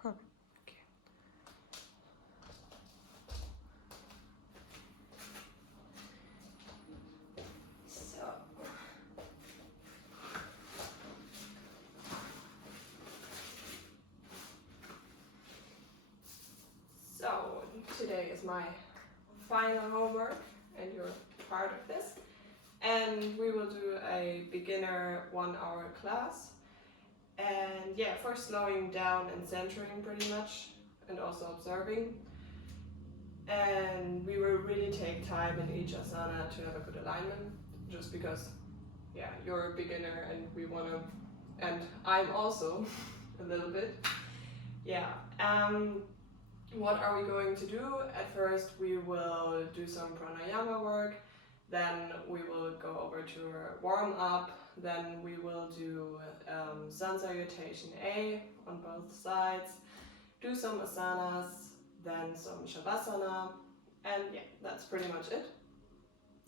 Huh. Okay. So today is my final homework and you're part of this. And we will do a beginner 1-hour class. And yeah, for slowing down and centering pretty much, and also observing. And we will really take time in each asana to have a good alignment, just because, yeah, you're a beginner and we want to, and I'm also a little bit. Yeah. What are we going to do? At first we will do some pranayama work, then we will go over to a warm up, then we will do sun salutation A on both sides, do some asanas, then some shavasana, and yeah, that's pretty much it.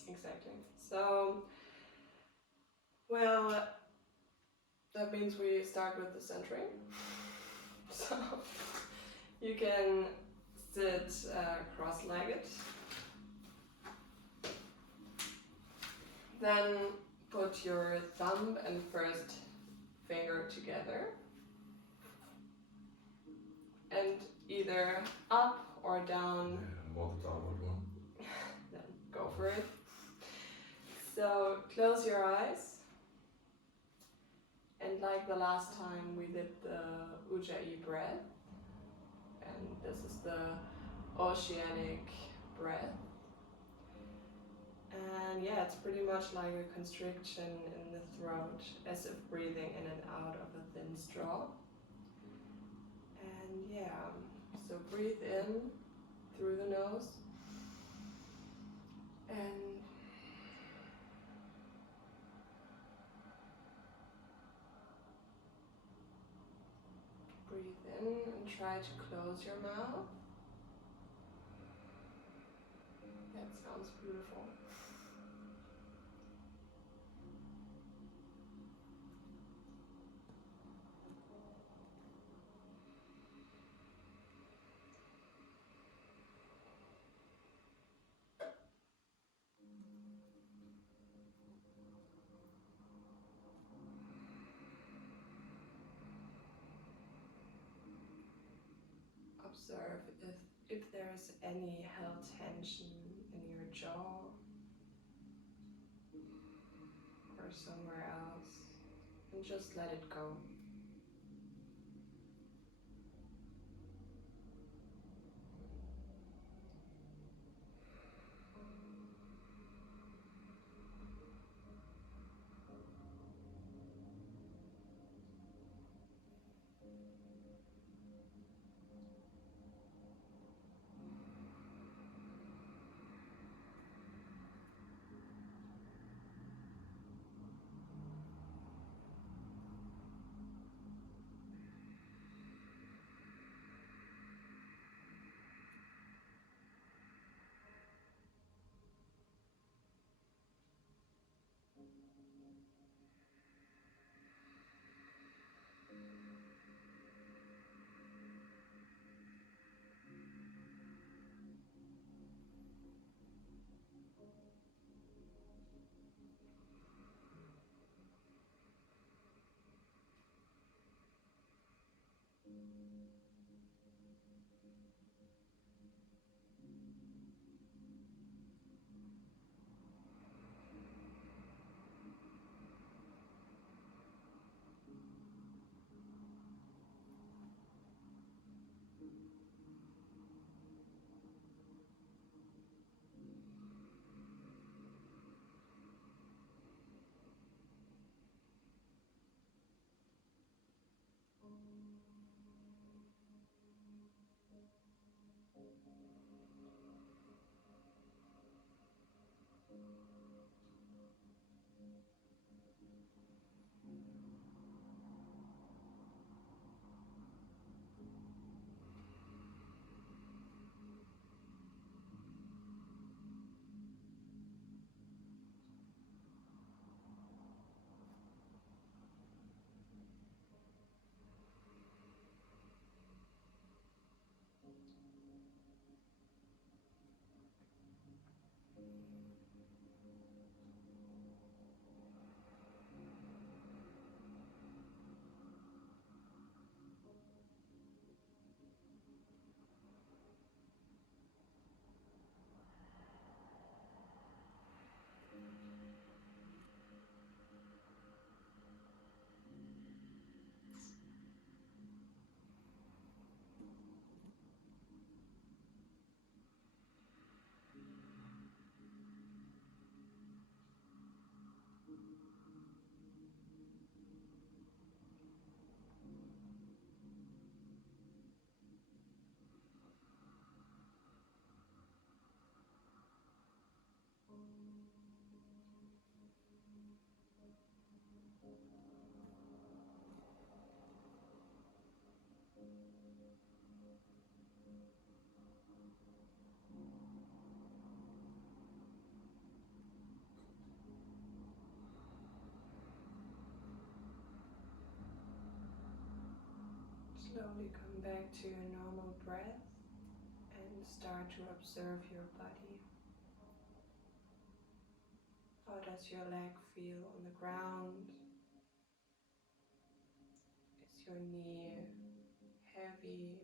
Exactly. So, well, that means we start with the centering. So, you can sit cross-legged. Then put your thumb and first finger together. And either up or down. What downward one? Then go for it. So close your eyes. And like the last time we did the Ujjayi breath. And this is the oceanic breath. And yeah, it's pretty much like a constriction in the throat, as if breathing in and out of a thin straw. And yeah, so breathe in through the nose. And breathe in and try to close your mouth. That sounds beautiful. Observe if there's any held tension in your jaw or somewhere else, and just let it go. Slowly come back to your normal breath and start to observe your body. How does your leg feel on the ground? Is your knee heavy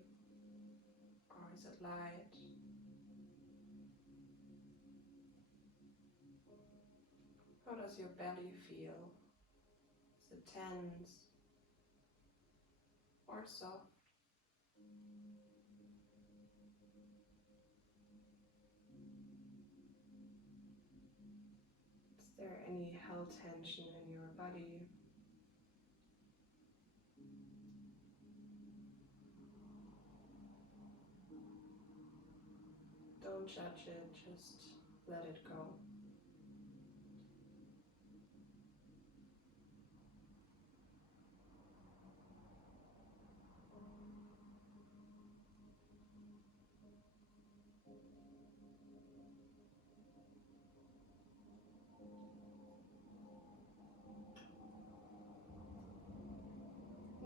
or is it light? How does your belly feel? Is it tense or soft? Is there any held tension in your body? Don't judge it, just let it go.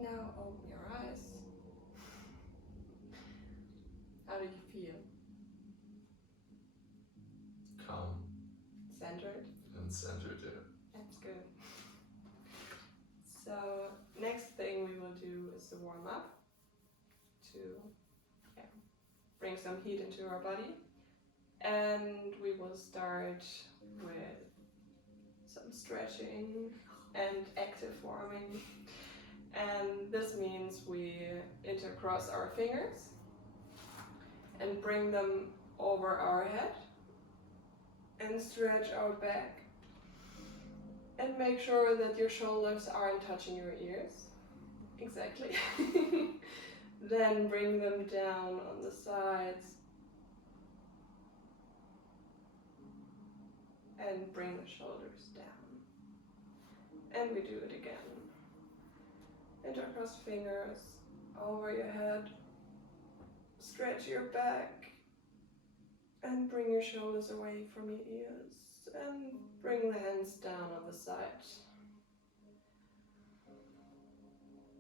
Now open your eyes. How do you feel? Calm. Centered? And centered, yeah. That's good. So, next thing we will do is a warm up to bring some heat into our body. And we will start with some stretching and active warming. And this means we intercross our fingers and bring them over our head and stretch our back. And make sure that your shoulders aren't touching your ears. Exactly. Then bring them down on the sides. And bring the shoulders down. And we do it again. Intercross fingers over your head. Stretch your back. And bring your shoulders away from your ears. And bring the hands down on the side.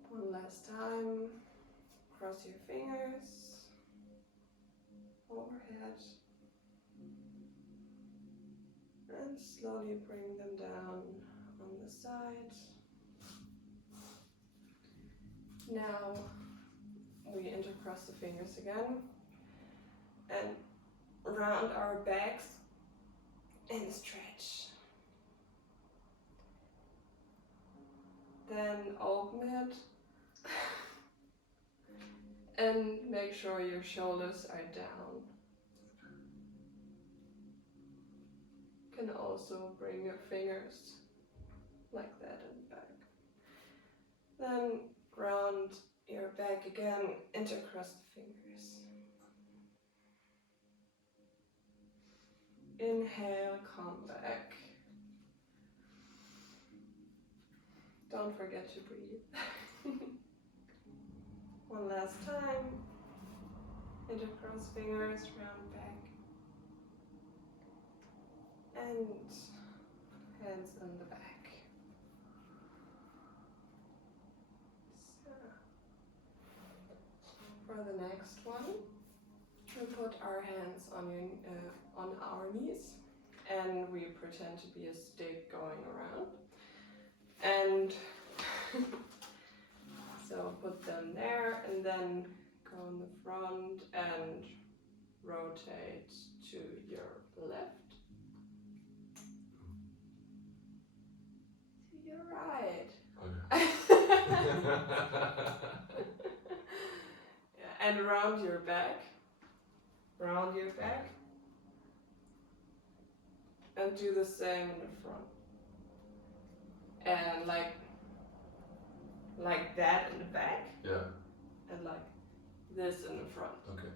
One last time. Cross your fingers. Overhead. And slowly bring them down on the side. Now we intercross the fingers again and round our backs and stretch. Then open it and make sure your shoulders are down. You can also bring your fingers like that in the back. Then round your back again, intercross the fingers. Inhale, come back. Don't forget to breathe. One last time. Intercross fingers, round back. And hands in the back. So, for the next one, we put our hands on our knees and we pretend to be a stick going around. And so put them there and then go in the front and rotate to your left. To your right. Okay. Yeah, and round your back. Round your back. And do the same in the front. And like that in the back. Yeah. And like this in the front. Okay.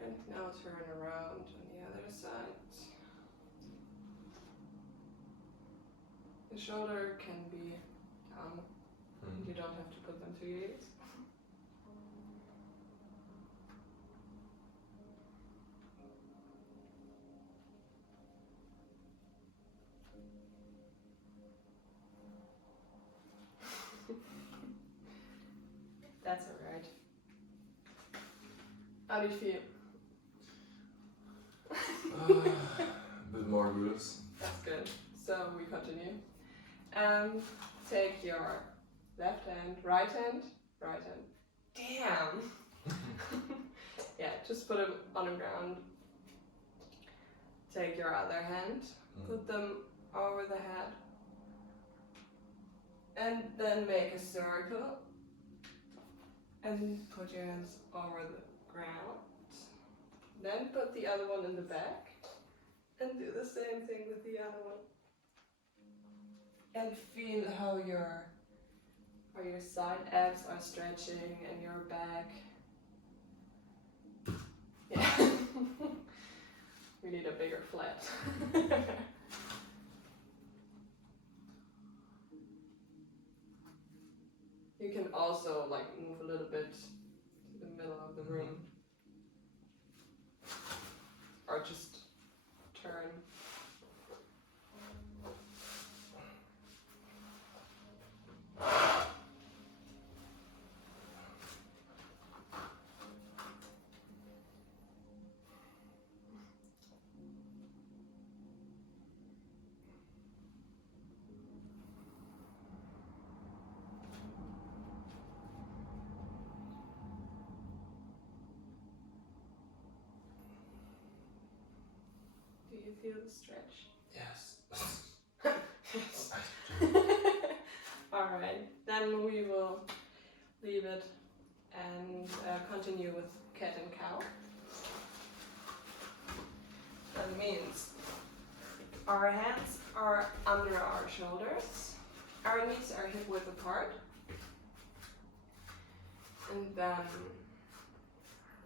And now turn around on the other side. The shoulder can be down. You don't have to put them to your ears. That's alright. How do you feel? A bit more loose. That's good. So we continue. Take your left hand, right hand. Damn! Yeah, just put it on the ground. Take your other hand, put them over the head, and then make a circle. And put your hands over the ground. Then put the other one in the back. And do the same thing with the other one. And feel how your side abs are stretching and your back. Yeah. We need a bigger flat. You can also like move a little bit to the middle of the room. Or just turn. Do you feel the stretch? Yes. Yes. Alright, then we will leave it and continue with cat and cow. That means our hands are under our shoulders, our knees are hip width apart, and then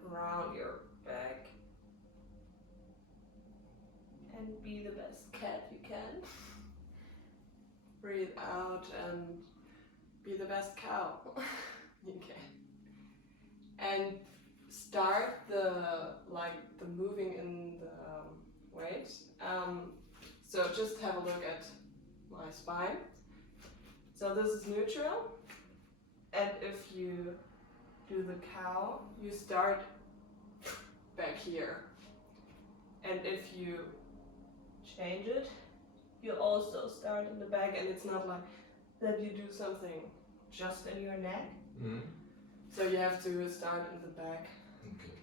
round your back and be the best cat you can. Breathe out and be the best cow you can. And start the moving in the weight. So just have a look at my spine. So this is neutral, and if you do the cow, you start back here. And if you change it, you also start in the back, and it's not like that you do something just in your neck. So you have to start in the back. Okay.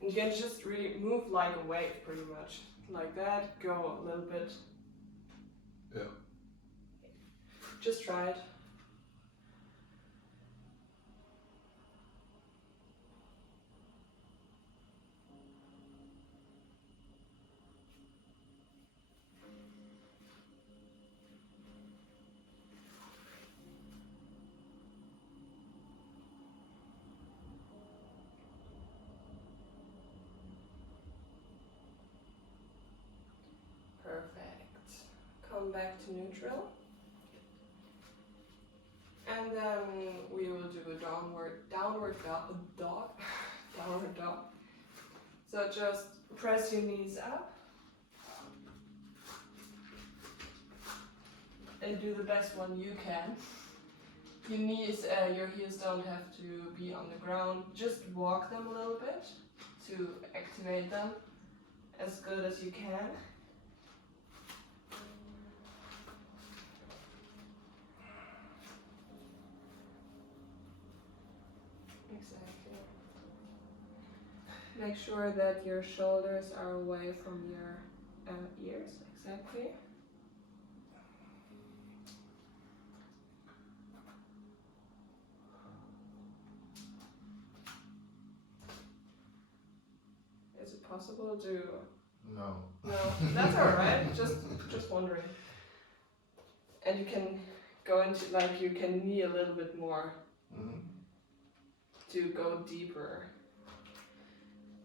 And you can just really move like a wave, pretty much. Like that, go a little bit. Yeah. Just try it. Perfect. Come back to neutral. And then we will do a downward dog. Downward dog. So just press your knees up. And do the best one you can. Your knees, your heels don't have to be on the ground. Just walk them a little bit to activate them as good as you can. Exactly. Make sure that your shoulders are away from your ears. Exactly. Is it possible to? No. No, that's alright. Just wondering. And you can go into you can knee a little bit more to go deeper.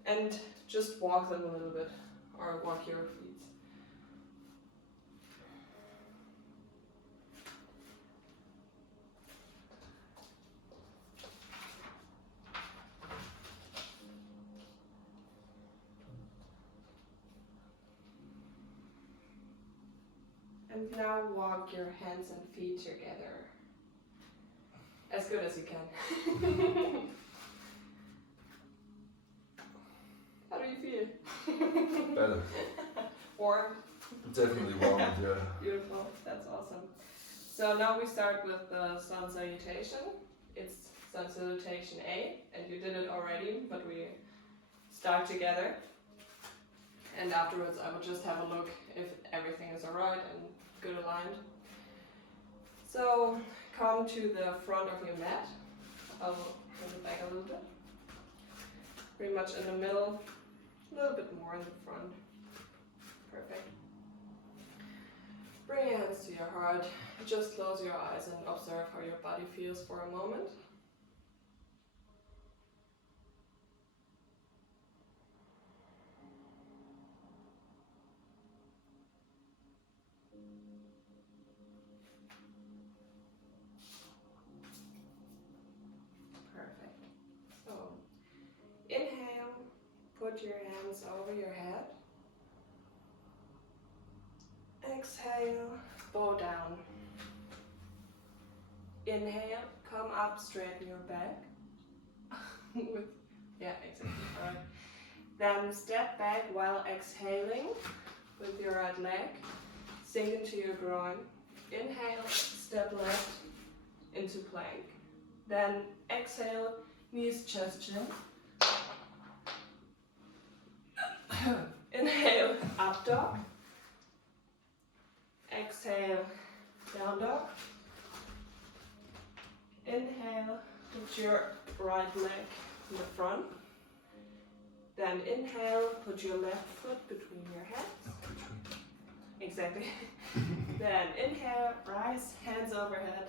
And just walk them a little bit, or walk your feet. And now walk your hands and feet together. As good as you can. How do you feel? Better. Warm? Definitely warm, yeah. Beautiful, that's awesome. So now we start with the sun salutation. It's sun salutation A, and you did it already, but we start together. And afterwards I will just have a look if everything is alright and good aligned. So come to the front of your mat. I'll bring it back a little bit. Pretty much in the middle, a little bit more in the front. Perfect. Bring your hands to your heart. Just close your eyes and observe how your body feels for a moment. Perfect. So, inhale, put your hands over your head. Exhale, bow down. Inhale, come up, straighten your back. Yeah, exactly. Alright. Then step back while exhaling with your right leg. Sink into your groin. Inhale, step left into plank. Then exhale, knees, chest, chin. Inhale, up dog. Exhale, down dog. Inhale, put your right leg in the front. Then inhale, put your left foot between your hands. Exactly. Then inhale, rise, hands overhead.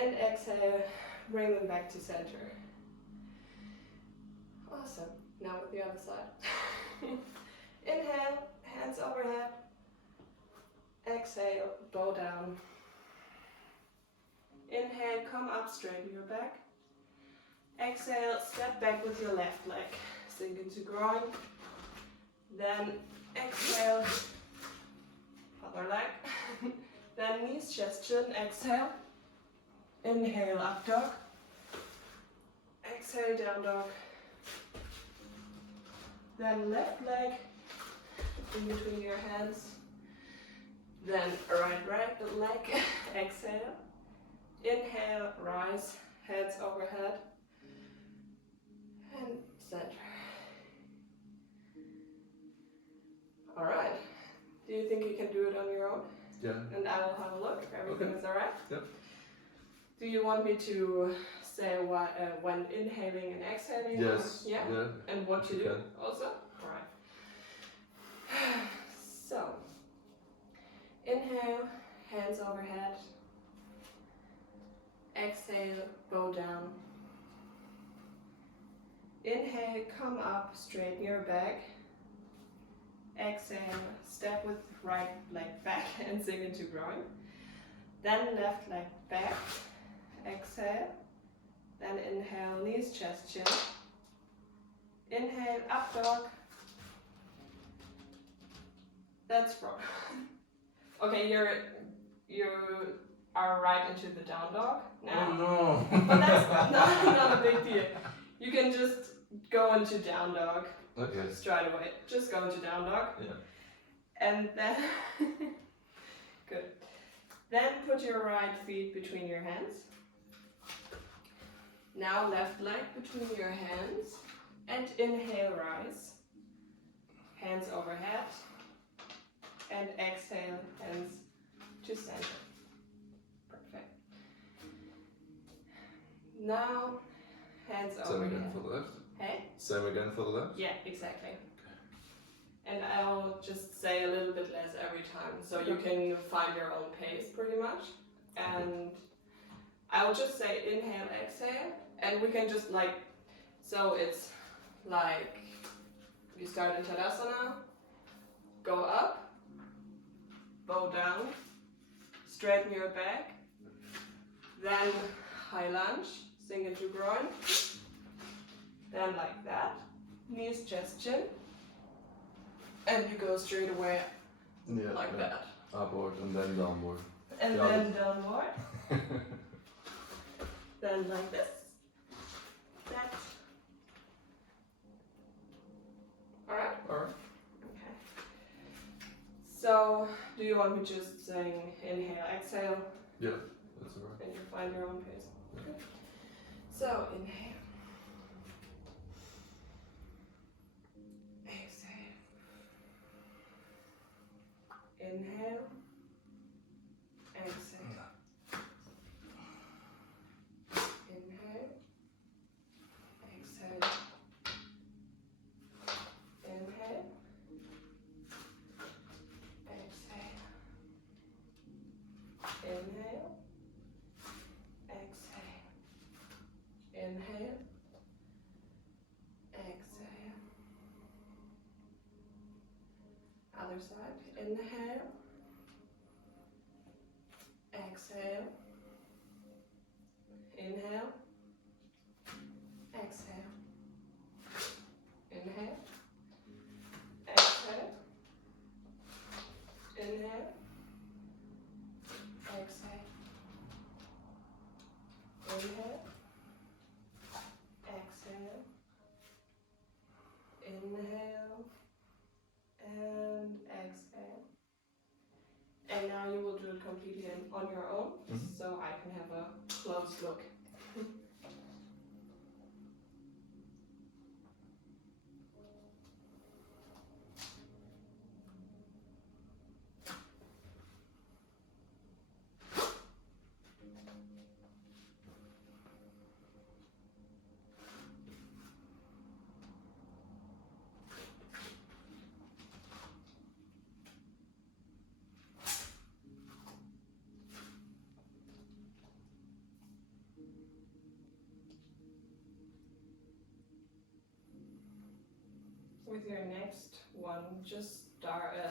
And exhale, bring them back to center. Awesome. Now with the other side. Inhale, hands overhead. Exhale, bow down. Inhale, come up, straighten your back. Exhale, step back with your left leg. Sink into groin. Then exhale, other leg. Then knees, chest, chin, exhale. Inhale, up dog. Exhale, down dog. Then left leg in between your hands. Then right leg, exhale. Inhale, rise, hands overhead. And center. Alright. Do you think you can do it on your own? Yeah. And I will have a look if everything is alright? Yep. Do you want me to say what, when inhaling and exhaling? Yes. Yeah? And what to do can. also? Alright. So, inhale, hands overhead. Exhale, bow down. Inhale, come up, straighten your back. Exhale, step with right leg back and sink into groin. Then left leg back. Exhale. Then inhale, knees, chest, chin. Inhale, up dog. That's wrong. Okay, you are right into the down dog now. Oh no! But that's not a big deal. You can just go into down dog Okay. straight away. Just go into down dog. Yeah. And then, good. Then put your right feet between your hands. Now left leg between your hands. And inhale, rise. Hands overhead. And exhale, hands to center. Perfect. Now, hands Same overhead. again for the left. Hey? Same again for the left. Yeah, exactly. And I'll just say a little bit less every time, so you can find your own pace pretty much. And I'll just say inhale, exhale, and we can just like, so it's like, you start in Tadasana, go up, bow down, straighten your back, then high lunge, sink into groin, then like that, knees, chest, chin, and you go straight away Yeah. like that. Upward and then downward. And Got then it. downward. Then like this. That. Alright? Alright. Okay. So, do you want me just saying inhale, exhale, Yeah, that's alright. and you find your own pace? Okay. So, inhale. Exhale. Inhale. Exhale. Inhale. Exhale. Inhale. Exhale. Inhale. Exhale. Inhale. Exhale. Other side. Inhale. Exhale. Inhale. Exhale. Inhale. Exhale. Inhale. Exhale. Inhale. Exhale. Inhale. And exhale. And now you will do it completely on your own, so I can have a close look. With your next one, just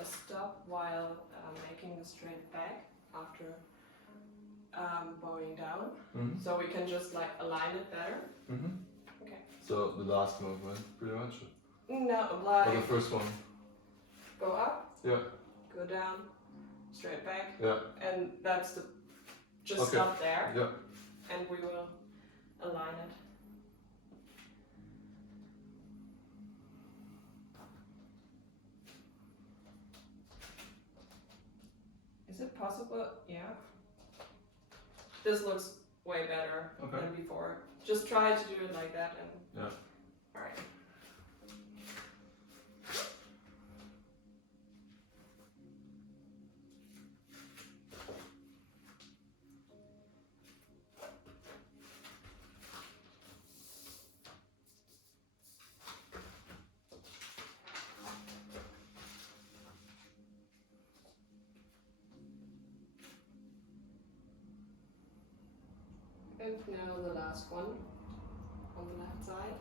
stop while making the straight back after bowing down. So we can just like align it better. Okay. So the last movement, pretty much? No, Or like the first one? go up, Yeah. go down, straight back, Yeah. and that's the just Okay. stop there, Yeah. and we will align it. Is it possible? Yeah. This looks way better than before. Just try to do it like that and Yeah. alright. And now the last one on the left side.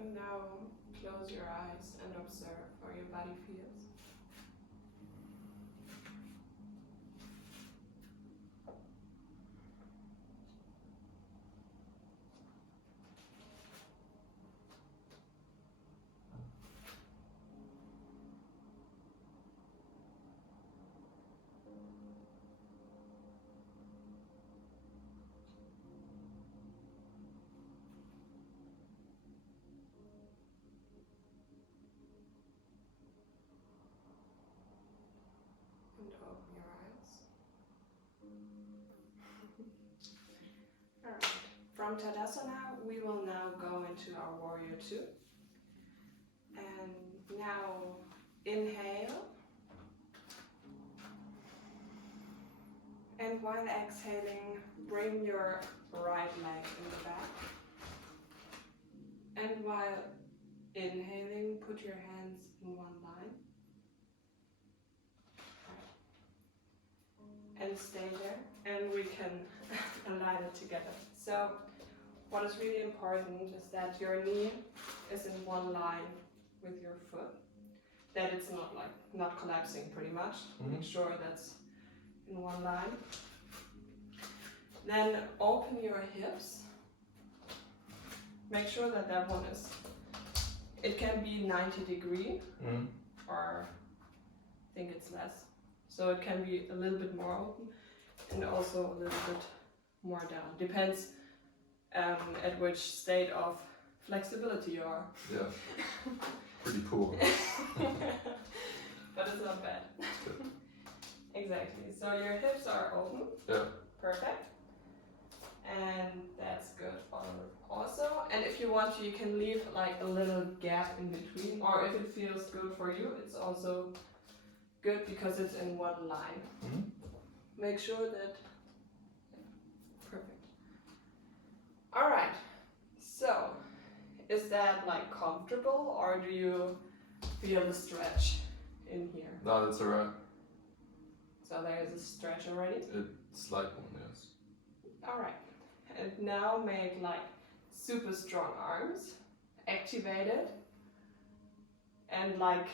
And now close your eyes and observe how your body feels. And open your eyes. Alright, from Tadasana we will now go into our Warrior 2. And now inhale. And while exhaling, bring your right leg in the back. And while inhaling, put your hands in one line. and stay there, and we can align it together. So what is really important is that your knee is in one line with your foot, that it's not collapsing pretty much. Make sure that's in one line. Then open your hips. Make sure that that one is, it can be 90 degree or I think it's less. So it can be a little bit more open and also a little bit more down. Depends at which state of flexibility you are. Yeah, pretty poor. But it's not bad. Exactly. So your hips are open. Yeah. Perfect. And that's good also. And if you want to, you can leave like a little gap in between, or if it feels good for you, it's also good because it's in one line. Make sure that, perfect. All right, so is that like comfortable, or do you feel the stretch in here? No, that's alright. So there is a stretch already? It's like one, yes. All right, and now make like super strong arms, activated, and like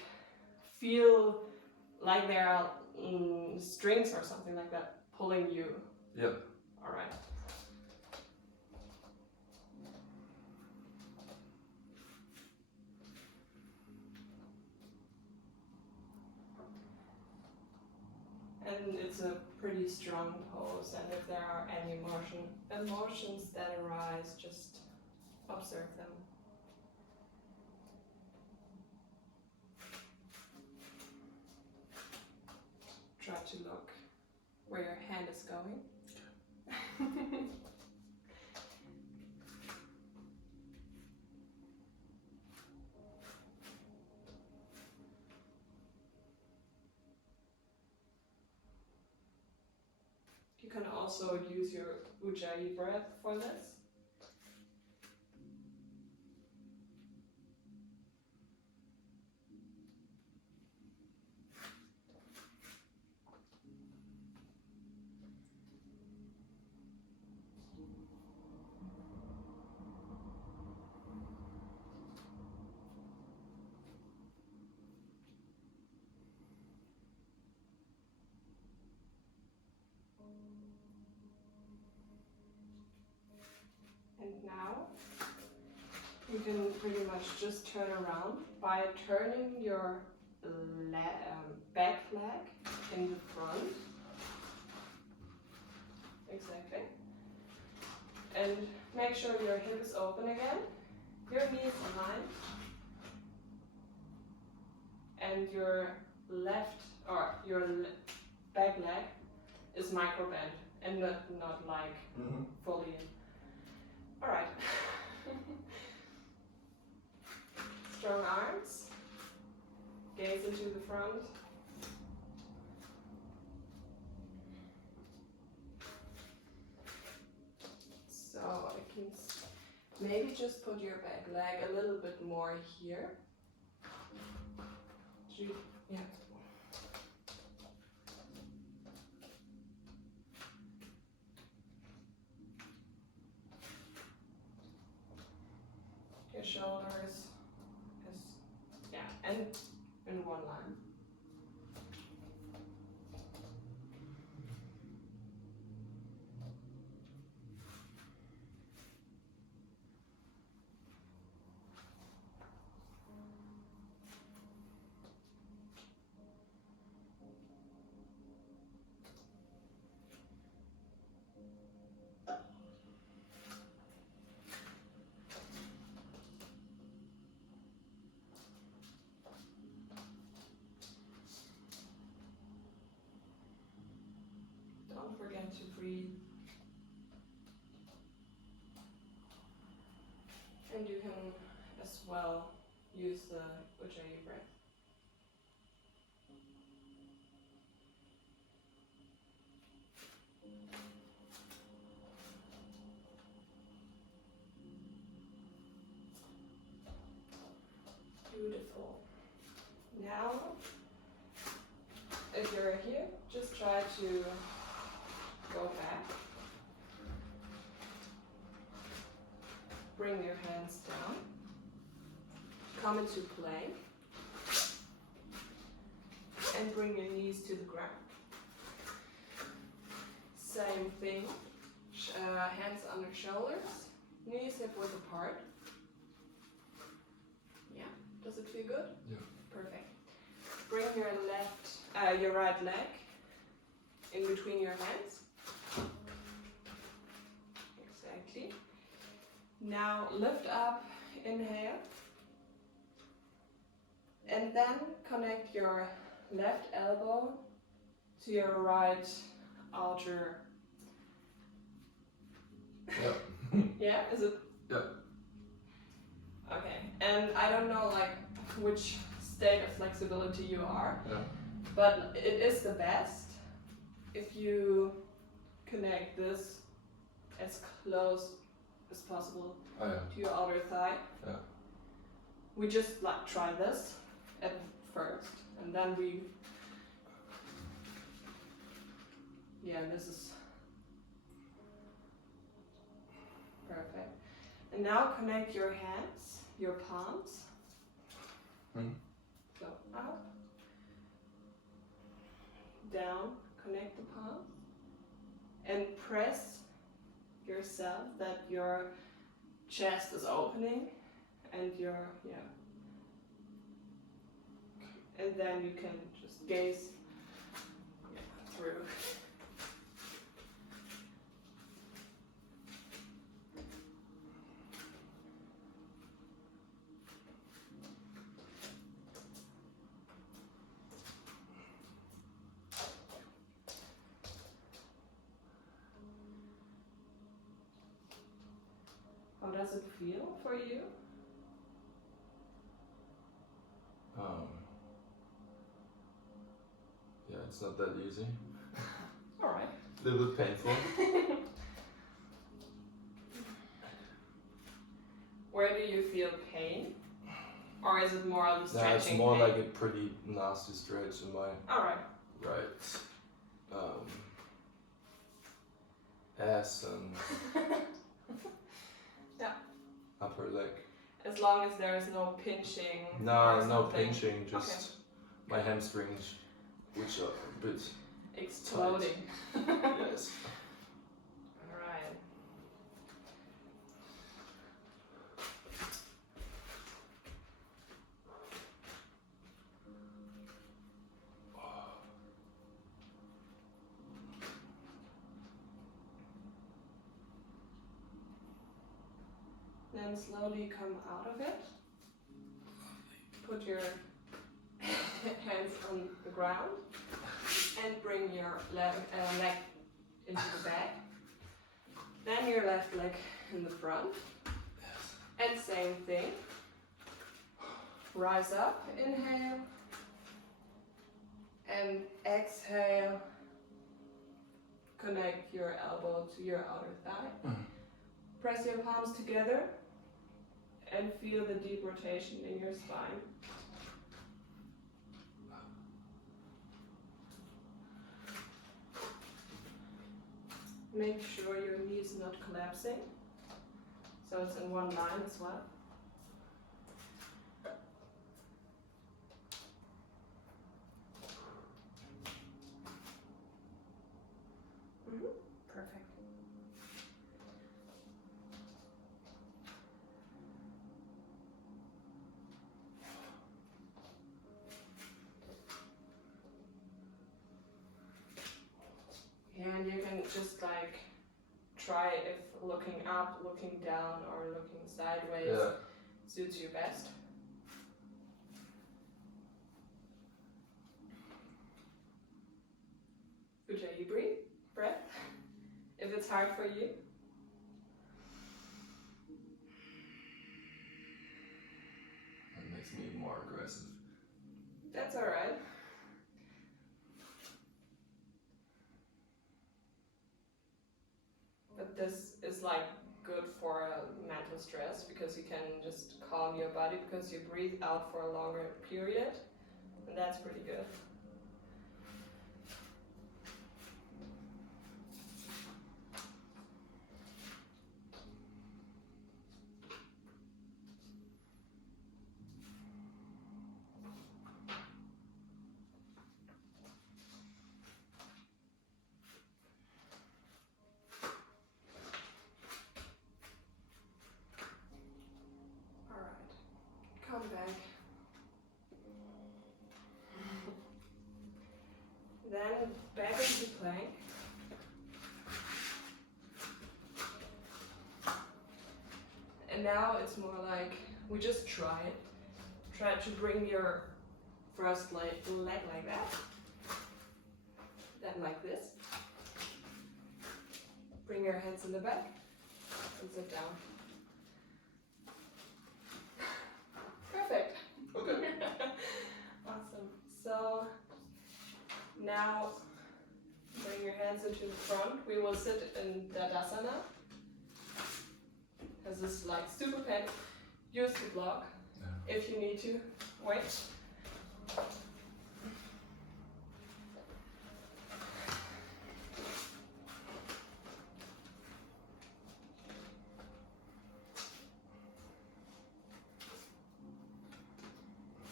feel like there are strings or something like that pulling you. Yep. All right. And it's a pretty strong pose, and if there are any emotions that arise, just observe them. Try to look where your hand is going. You can also use your Ujjayi breath for this. And now you can pretty much just turn around by turning your back leg in the front. Exactly. And make sure your hip is open again. Your knee is aligned. And your left or your back leg is micro bent and not like fully in. All right. Strong arms. Gaze into the front. So I can maybe just put your back leg a little bit more here. Yeah. Your shoulders is, yeah, and in one line. Don't forget to breathe. And you can as well use the Ujjayi breath. Beautiful. Now, if you're here, just try to go back. Bring your hands down. Come into plank. And bring your knees to the ground. Same thing. Hands under shoulders. Knees hip width apart. Yeah. Does it feel good? Yeah. Perfect. Bring your right leg in between your hands. Exactly. Now lift up, inhale. And then connect your left elbow to your right outer. Yeah. Yeah, is it? Yeah. Okay, and I don't know like which state of flexibility you are, Yeah. but it is the best if you connect this as close as possible Oh, yeah. to your outer thigh. Yeah. We just like try this at first, and then we. Yeah, this is perfect. And now connect your hands, your palms. So up, down, connect the palms, and press yourself that your chest is opening and your, and then you can just gaze through. How does it feel for you? Yeah, it's not that easy. Alright. A little bit painful. Where do you feel pain? Or is it more on the stretching? Yeah, it's more pain? like a pretty nasty stretch in my Alright. right ass and Yeah. upper leg. As long as there is no pinching. No, or no something pinching, just my hamstrings, which are a bit exploding. yes. Alright. Then slowly come out of it. Put your hands on the ground and bring your leg into the back. Then your left leg in the front. And same thing. Rise up, inhale. And exhale. Connect your elbow to your outer thigh. Press your palms together and feel the deep rotation in your spine. Make sure your knee is not collapsing, so it's in one line as well. Perfect. And you can just like try if looking up, looking down, or looking sideways suits you best. Ujjayi, breath. If it's hard for you. That makes me more aggressive. That's alright. But this is like good for mental stress because you can just calm your body because you breathe out for a longer period, and that's pretty good. come back. Then back into plank. And now it's more like we just try it. Try to bring your first leg like that. Then like this. Bring your hands in the back and sit down. Perfect. Okay. Awesome. So now bring your hands into the front. We will sit in Tadasana. This is like super pen. Use the block if you need to. Wait.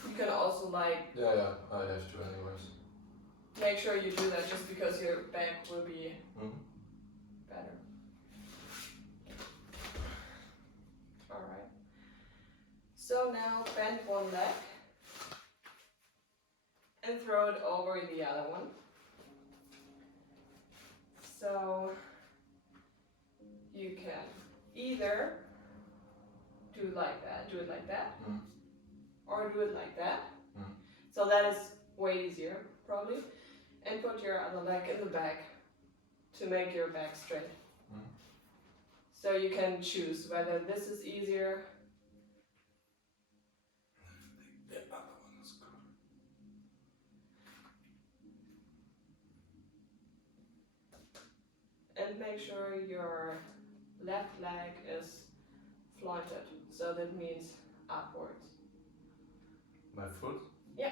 You can also like Yeah, I have to anyways. make sure you do that just because your back will be better. Alright. So now bend one leg and throw it over the other one. So you can either do it like that, or do it like that. So that is way easier, probably. And put your other leg in the back to make your back straight. So you can choose whether this is easier. The other one is good. And make sure your left leg is flaunted. So that means upwards. My foot? Yeah.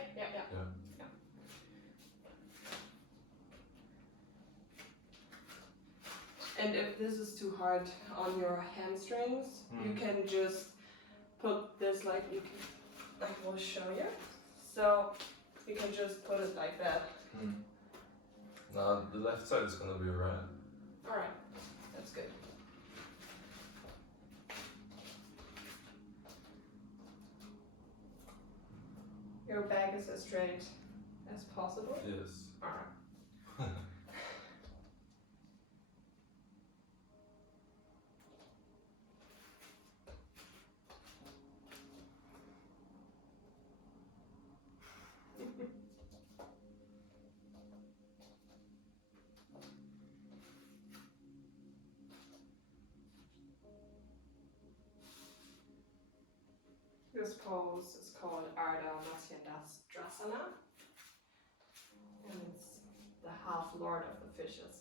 And if this is too hard on your hamstrings, you can just put this like I will show you. So you can just put it like that. Now the left side is gonna be right. Alright, that's good. Your back is as straight as possible. Yes. Alright. This pose is called Ardha Matsyendrasana, and it's the half lord of the fishes.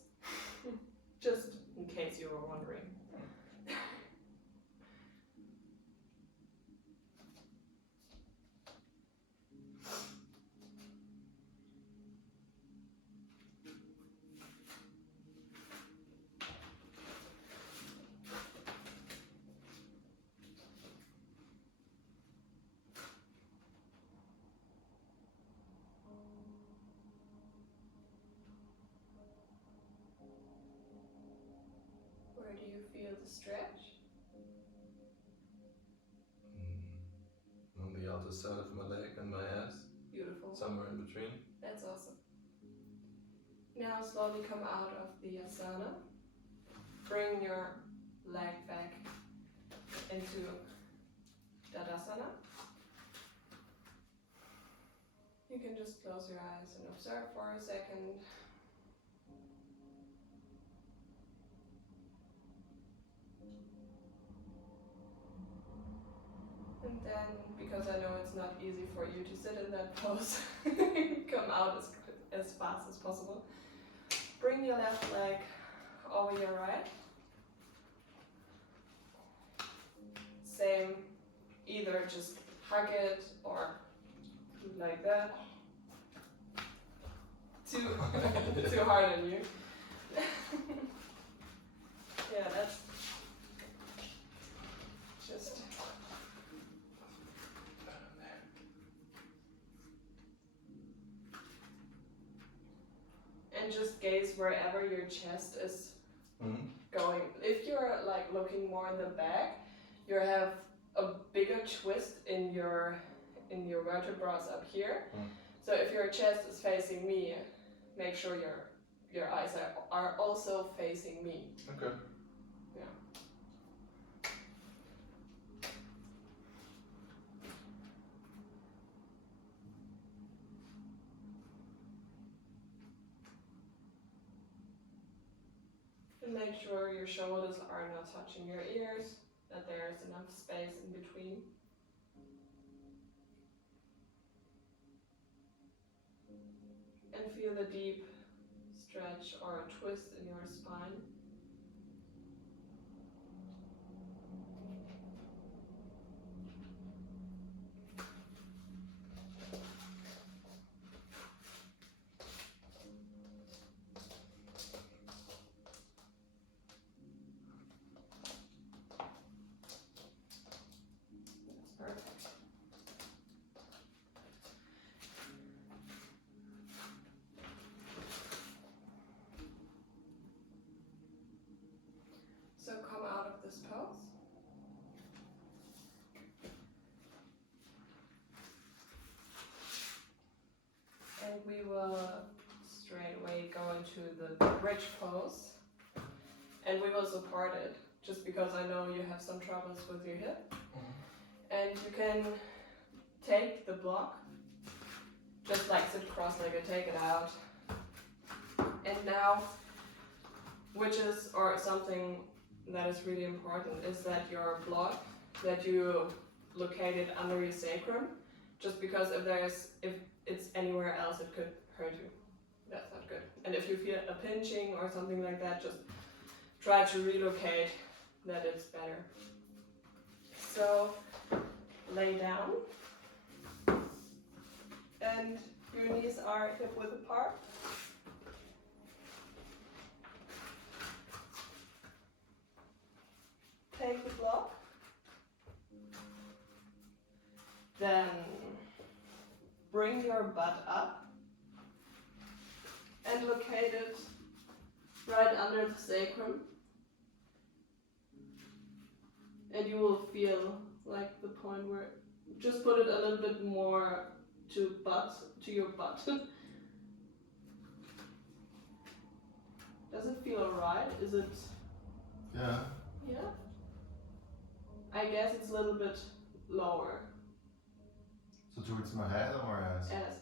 Just in case you were wondering. Where do you feel the stretch? On the outer side of my leg and my ass. Beautiful. Somewhere in between. That's awesome. Now slowly come out of the asana. Bring your leg back into Tadasana. You can just close your eyes and observe for a second. And then, because I know it's not easy for you to sit in that pose, come out as fast as possible. Bring your left leg over your right. Same, either just hug it or like that. Too hard on you. Yeah, that's just. And just gaze wherever your chest is going. If you're like looking more in the back, you have a bigger twist in your vertebrae up here. So if your chest is facing me, make sure your eyes are also facing me. Okay. Yeah. And make sure your shoulders are not touching your ears, that there is enough space in between. And feel the deep stretch or twist in your spine. That's perfect. So come out of this pose. And we will straight away go into the bridge pose. And we will support it, just because I know you have some troubles with your hip. And you can take the block, just like sit cross-legged, take it out. And now, something that is really important is that your block, that you locate it under your sacrum, just because if it's anywhere else it could hurt you. That's not good. And if you feel a pinching or something like that, just try to relocate that it's better. So lay down and your knees are hip width apart. Take the block. Then bring your butt up and locate it right under the sacrum. And you will feel like the point where, just put it a little bit more to your butt. Does it feel alright? Is it? Yeah. Yeah? I guess it's a little bit lower. So towards my head or my eyes? Yes.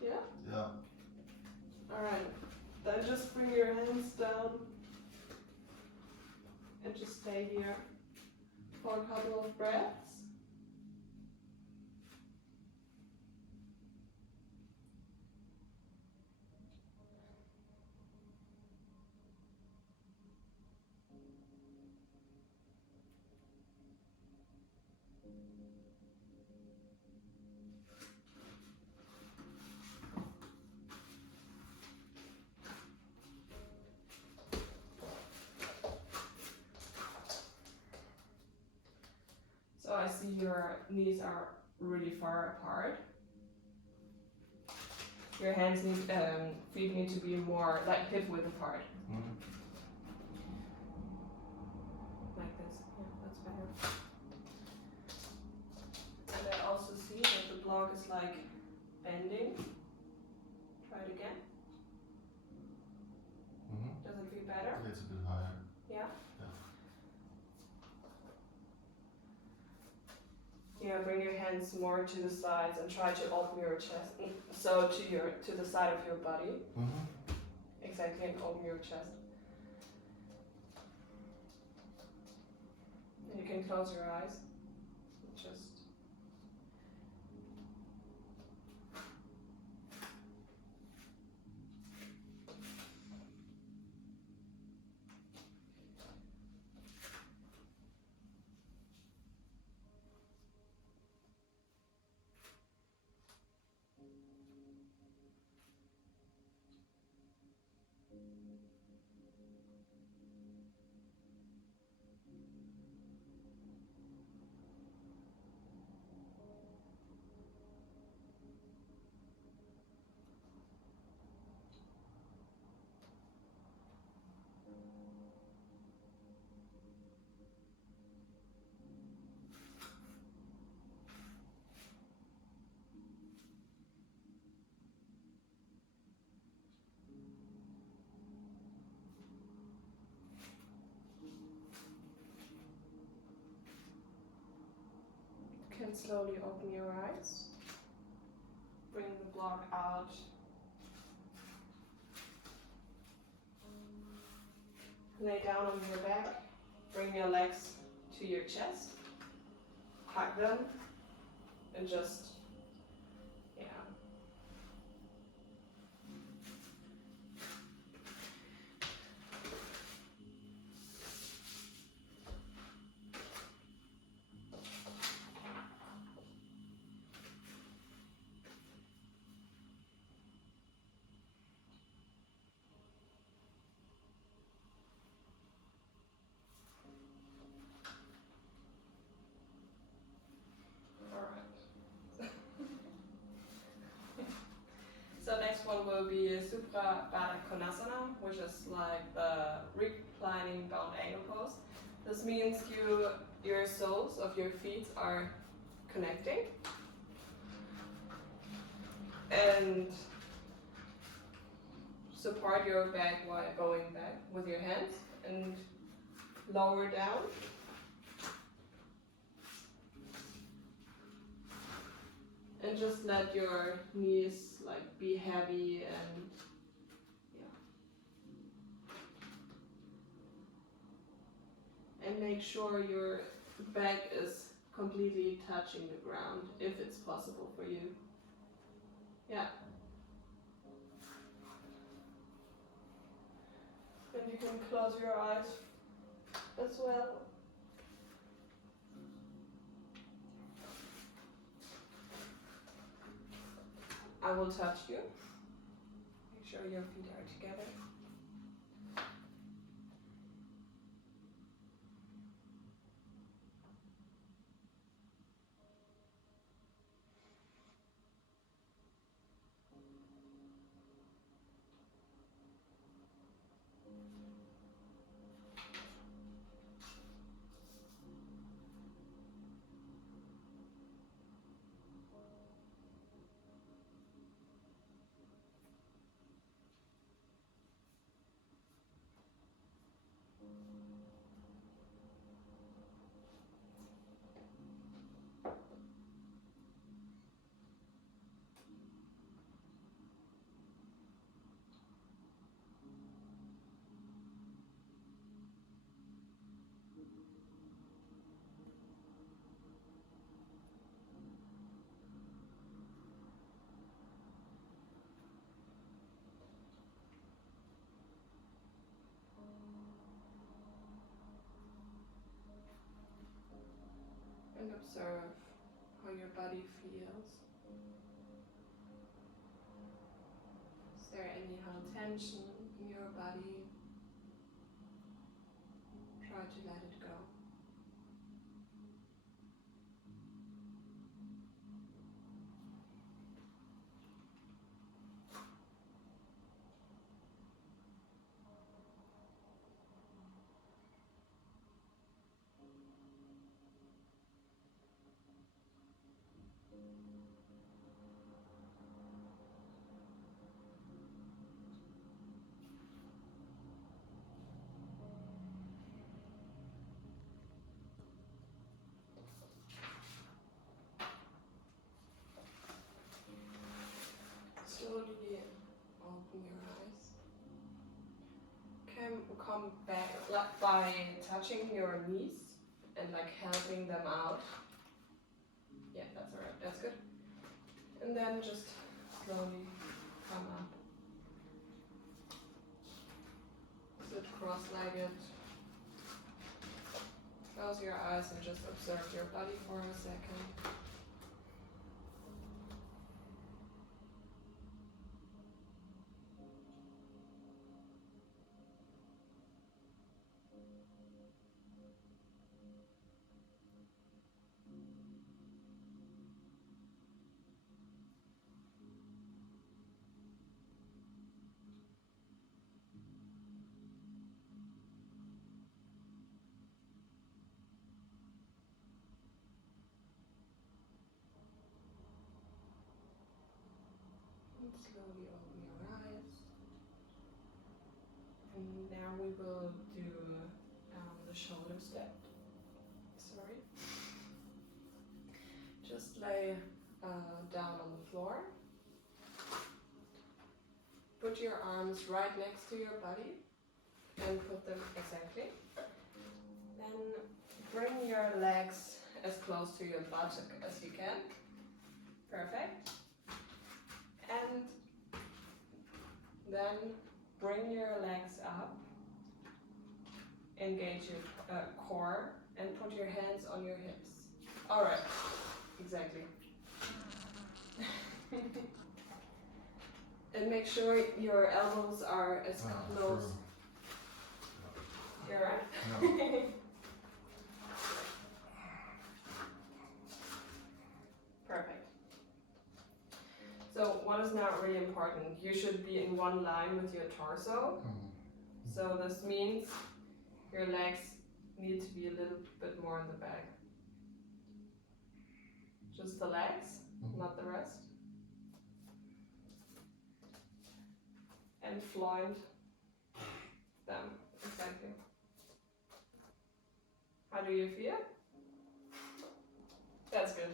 Yeah? Yeah. Alright. Then just bring your hands down and just stay here for a couple of breaths. So I see your knees are really far apart. Your feet need to be more like hip width apart. Like this. Yeah, that's better. And I also see that the block is like bending. Try it again. Does it feel better? It's a bit higher. Yeah? Yeah, bring your hands more to the sides and try to open your chest. So to the side of your body. Exactly, and open your chest. And you can close your eyes. Just can slowly open your eyes. Bring the block out. Lay down on your back. Bring your legs to your chest. Hug them. And just, yeah. So next one will be Supra Baddha Konasana, which is like the reclining bound angle pose. This means your soles of your feet are connecting. And support your back while going back with your hands and lower down. And just let your knees like be heavy and yeah. And make sure your back is completely touching the ground if it's possible for you. Yeah. And you can close your eyes as well. I will touch you. Make sure your feet are together. And observe how your body feels. Is there any tension in your body? Try to let it go. Slowly open your eyes. Come back like by touching your knees and like helping them out. Yeah, that's alright. That's good. And then just slowly come up. Sit cross-legged. Close your eyes and just observe your body for a second. Just lay down on the floor. Put your arms right next to your body and put them exactly. Then bring your legs as close to your butt as you can. Perfect. And then bring your legs up. Engage your core and put your hands on your hips. Alright, exactly. And make sure your elbows are as close. You're right? No. Perfect. So what is now really important? You should be in one line with your torso. So this means your legs need to be a little bit more in the back. Just the legs, not the rest. And floint them, exactly. How do you feel? That's good.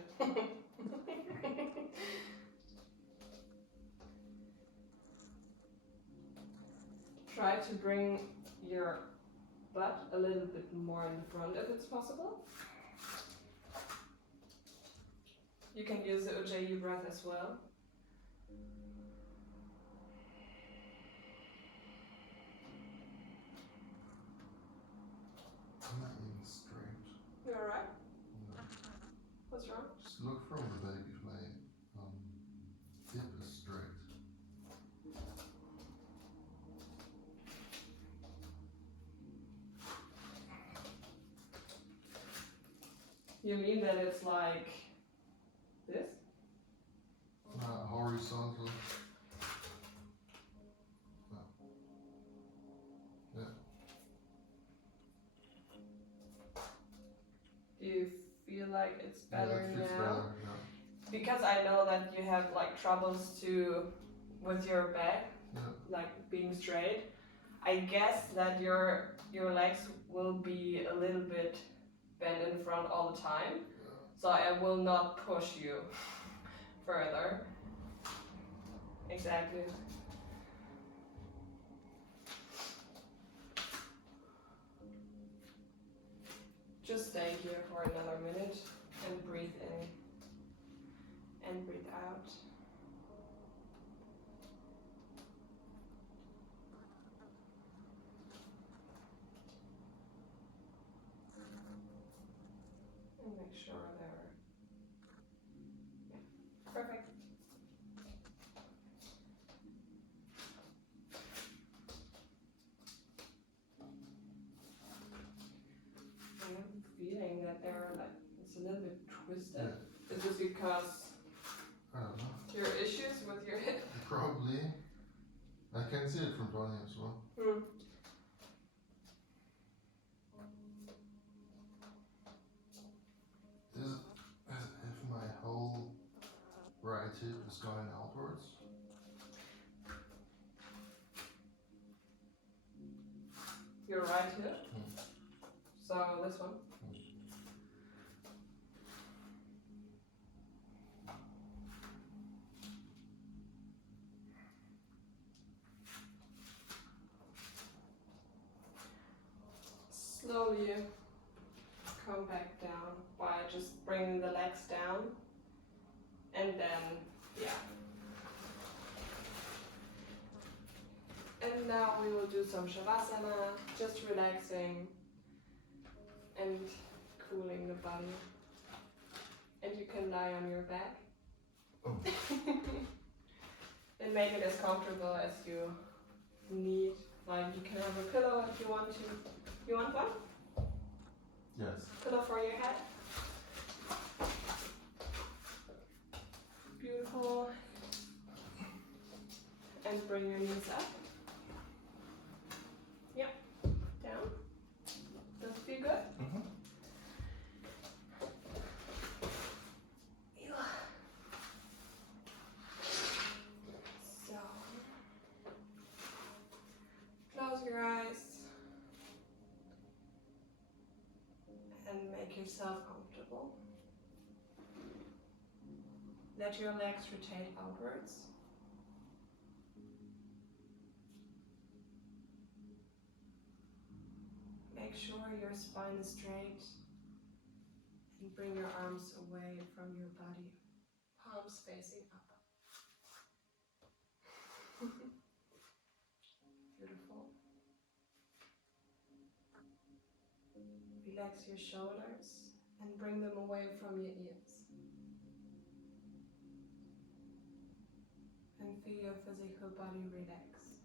Try to bring your butt a little bit more in front if it's possible. You can use the Ujjayi breath as well. I'm not even straight. You alright? No. What's wrong? Just look from the back if my hip is straight. You mean that it's like this? Horizontal. No. Yeah. Do you feel like it's better Yeah, it fits now? better, yeah. Because I know that you have like troubles with your back, Yeah. like being straight. I guess that your legs will be a little bit bent in front all the time. So I will not push you further. Exactly. Just stay here for another minute and breathe in and breathe out. And make sure they're perfect. I'm feeling that they're like, it's a little bit twisted. Yeah. Is this because I don't know. your issues with your hip? Probably. I can see it from Tony as well. This is as if my whole right hip is going outwards. Your right hip? So this one? Slowly come back down by just bringing the legs down and then, yeah. And now we will do some Shavasana, just relaxing and cooling the body. And you can lie on your back. Oh. And make it as comfortable as you need. Like you can have a pillow if you want to. You want one? Yes. Pillow for your head. Beautiful. And bring your knees up. Yep. Down. Does it feel good? So, close your eyes and make yourself comfortable. Let your legs rotate outwards. Make sure your spine is straight and bring your arms away from your body. Palms facing up. Beautiful. Relax your shoulders and bring them away from your ears. And feel your physical body relax.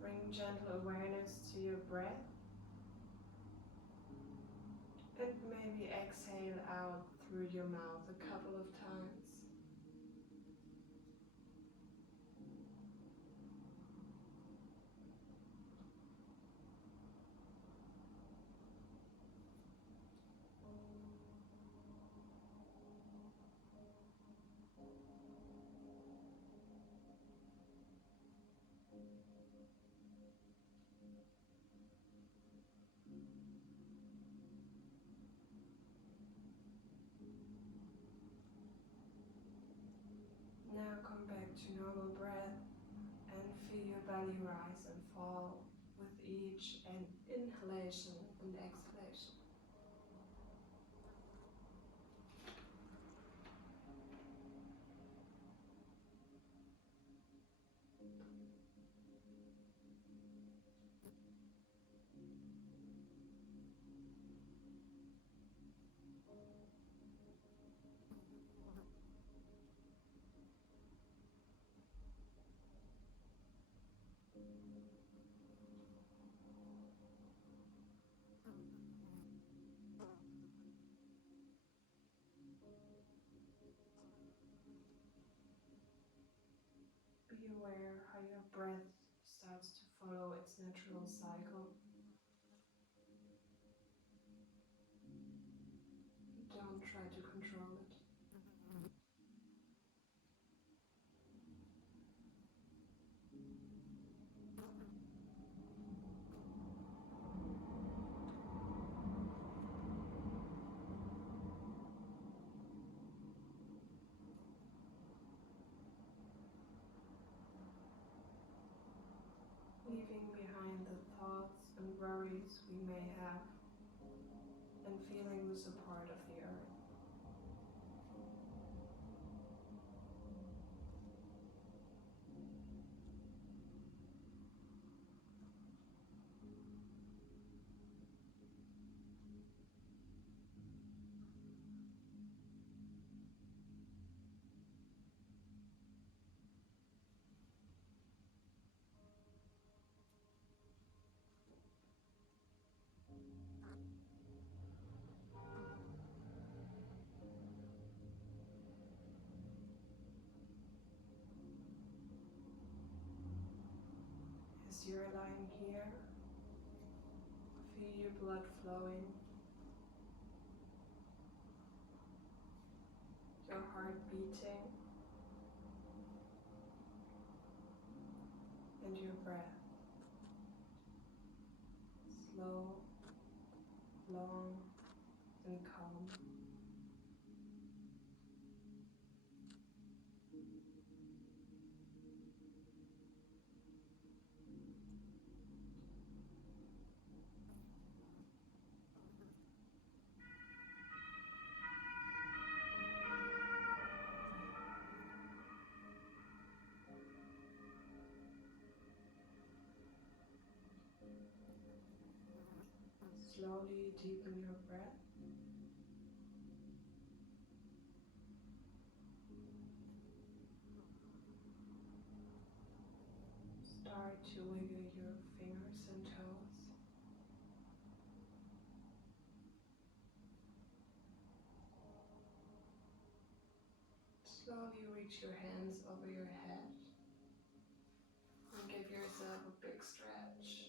Bring gentle awareness to your breath. And maybe exhale out through your mouth a couple of times. Now come back to normal breath and feel your belly rise and fall with each inhalation and exhalation. Be aware how your breath starts to follow its natural cycle. Don't try to control it. Leaving behind the thoughts and worries we may have, and feeling the support of the earth. As you're lying here, feel your blood flowing, your heart beating, and your breath. Slow, long, and calm. Slowly deepen your breath. Start to wiggle your fingers and toes. Slowly reach your hands over your head and give yourself a big stretch.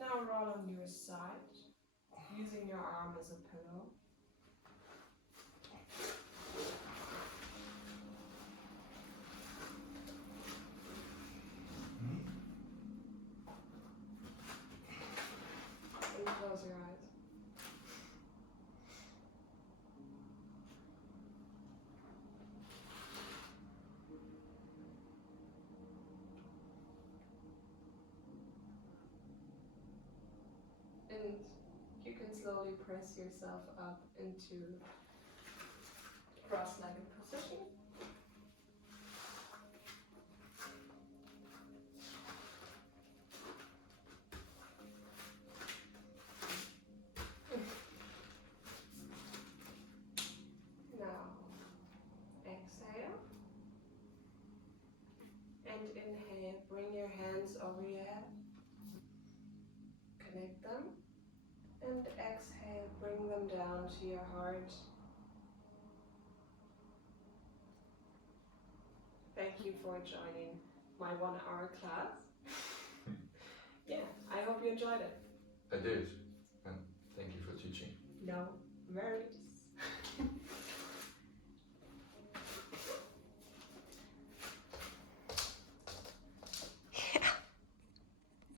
Now roll on your side using your arm as a pillow. And close your eyes. And you can slowly press yourself up into cross-legged position. Now, exhale. And inhale, bring your hands over your head. Connect them. And exhale, bring them down to your heart. Thank you for joining my 1 hour class. Yeah, I hope you enjoyed it. I did.